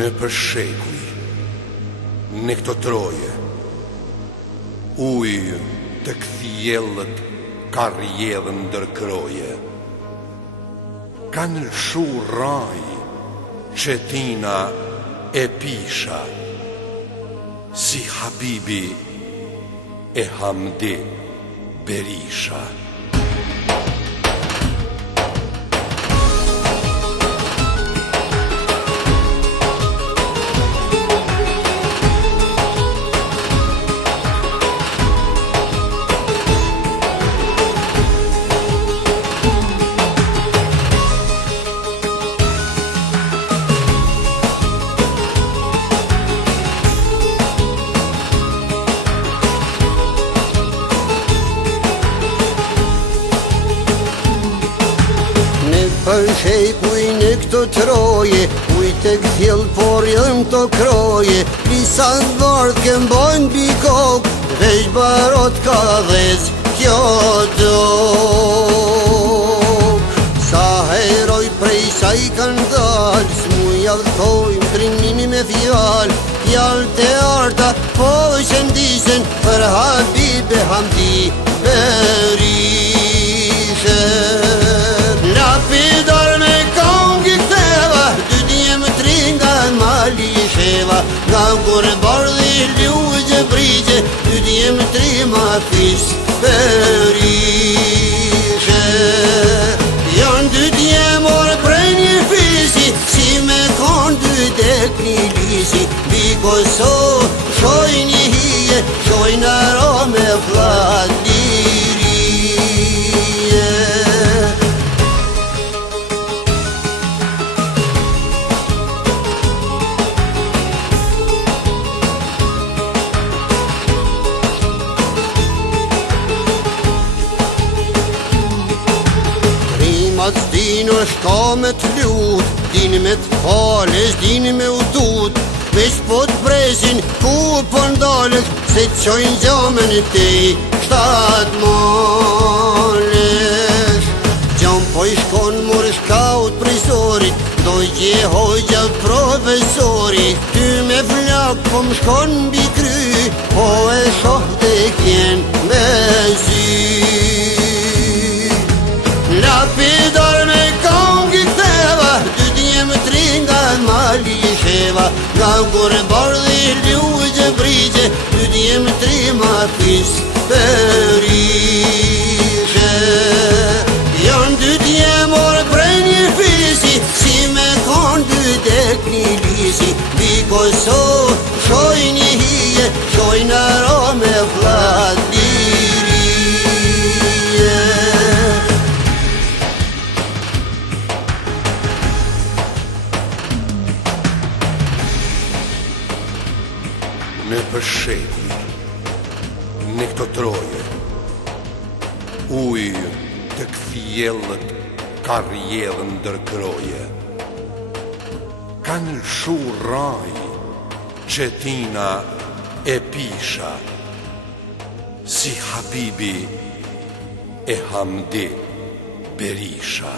Në për shekuj, në këto troje, ujë të këthjellët ka rjedhën ndërkroje. Kanë lëshu raj, qetina e pisha, si Habibi e Hamdi Berisha. Për shekuj në këto troje, ujë të këthjellë por jënë të kroje. Lisa të bardhë kem bojnë bikok, veç barot ka dhez kjo dok. Sa heroj prej sa i kanë dalë, s'mu javëtojmë trimini me fjallë. Fjallë të arta po shëndisen për Habibi Hamdi Berisha. Lapidar me kongi këtheva, dy djemë tri nga mali sheva. Nga kur bardhi lujë brigje, dy djemë tri ma fis Berisha. Janë dy djemor prej një fisi, si me kon dy dek një lisi. Biko so, shoj një hije, shoj në rome vlat lirije. Dino shka me t'lut, dini me t'fales, dini me utut. Veç po t'presin ku po ndales, se t'qojnë gjamën e te shtat males. Gjam po i shkon mor shkaut prizori, do gje hoxha profesori. Ty me flak po m'shkon mbi kry, po e shoh dhe kjen me zy. Lapidar me kongi këtheva, dy djemë tri nga mali sheva. Nga kur bardhi lujë brigje, dy djemë tri ma fis Berisha. Janë dy djemor prej një fisi, si me kon dy dek një lisi. Biko so, shoj një hije, shoj në rome vlat lirije. Në për shekuj, në këto troje, ujë të këthjellët ka rjedhën ndërkroje. Kanë lëshu raj, qetina e pisha, si Habibi e Hamdi Berisha.